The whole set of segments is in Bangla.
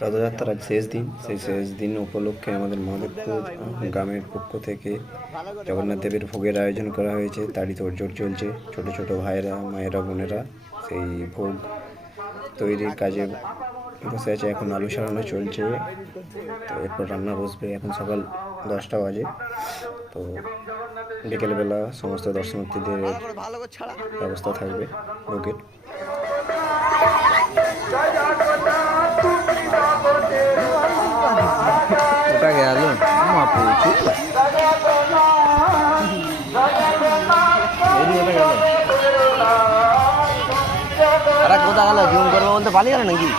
রথযাত্রার শেষ দিন, সেই শেষ দিন উপলক্ষে আমাদের মাধবপুর গ্রামের পক্ষ থেকে জগন্নাথ দেবের ভোগের আয়োজন করা হয়েছে। তারই তোড়জোড় চলছে। ছোট ছোট ভাইয়েরা, মায়েরা, বোনেরা সেই ভোগ তৈরির কাজে বসে আছে। এখন আলু সারানো চলছে, তো এরপর রান্না বসবে। এখন সকাল 10টা বাজে। তো বিকেলবেলা সমস্ত দর্শনার্থীদের ব্যবস্থা থাকবে ভোগের। ওটা গেল আরে কোথা গেল? জুম করবো বলতে পালিয়ে গেল নাকি?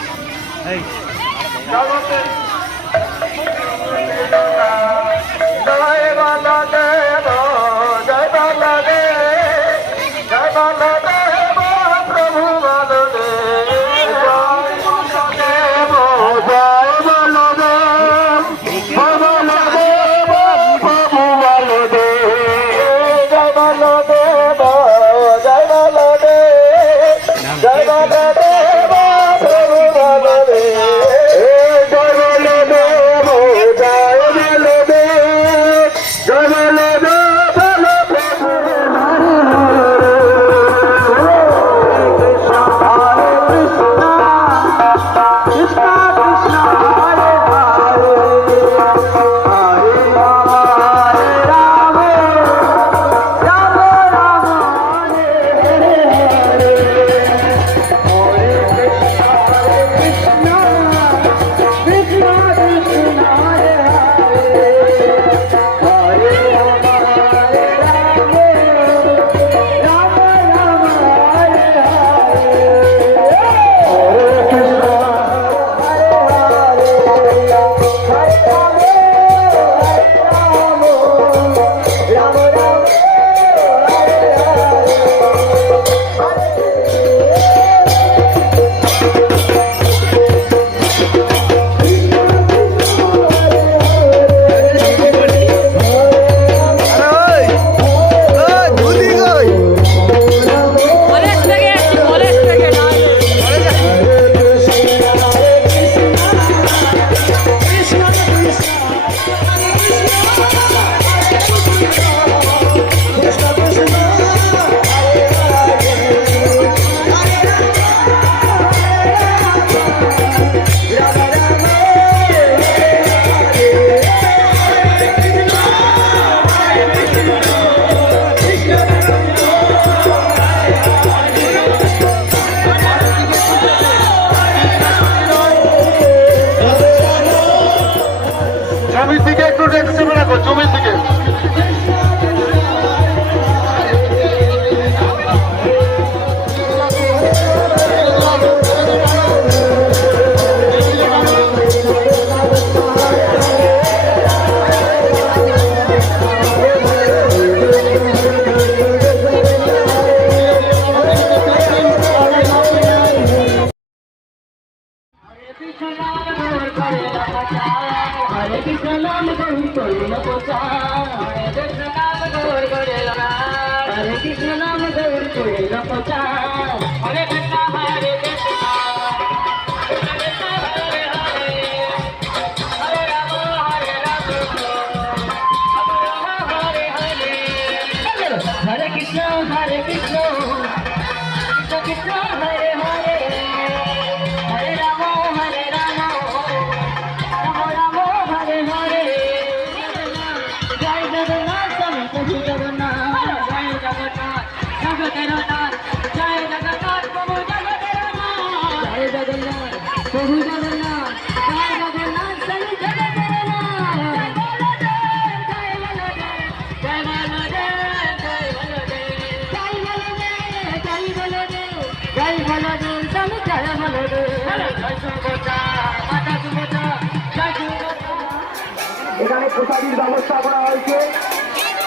এখানে প্রসাদীর ব্যবস্থা করা হয়েছে,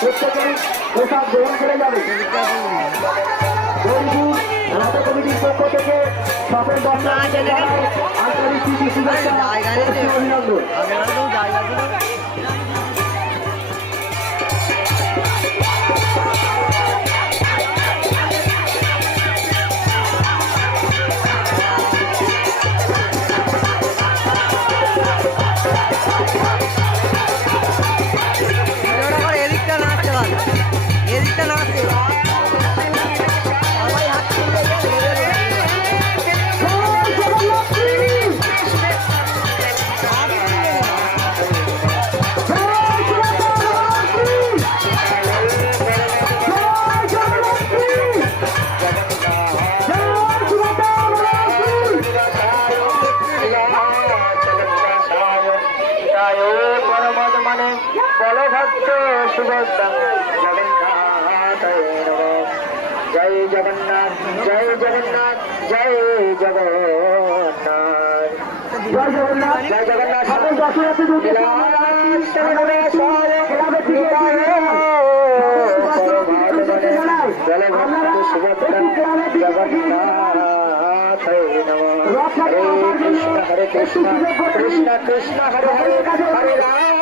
প্রত্যেকে প্রসাদ গ্রহণ করে যাবে। কমিটির পক্ষ থেকে সকল আন্তরিক শুভেচ্ছা অভিনন্দন। জয় পরমদ মানে বলভদ্র সুভদ্রা জগন্নাথ জয় জগন্নাথ জয় জগন্নাথ জয় জগন্নাথ জয় জগন্নাথ জয় জগন্নাথ সকল দর্শনার্থী জগন্নাথ হরে কৃষ্ণ কৃষ্ণ কৃষ্ণ হরে হরে হরে রাম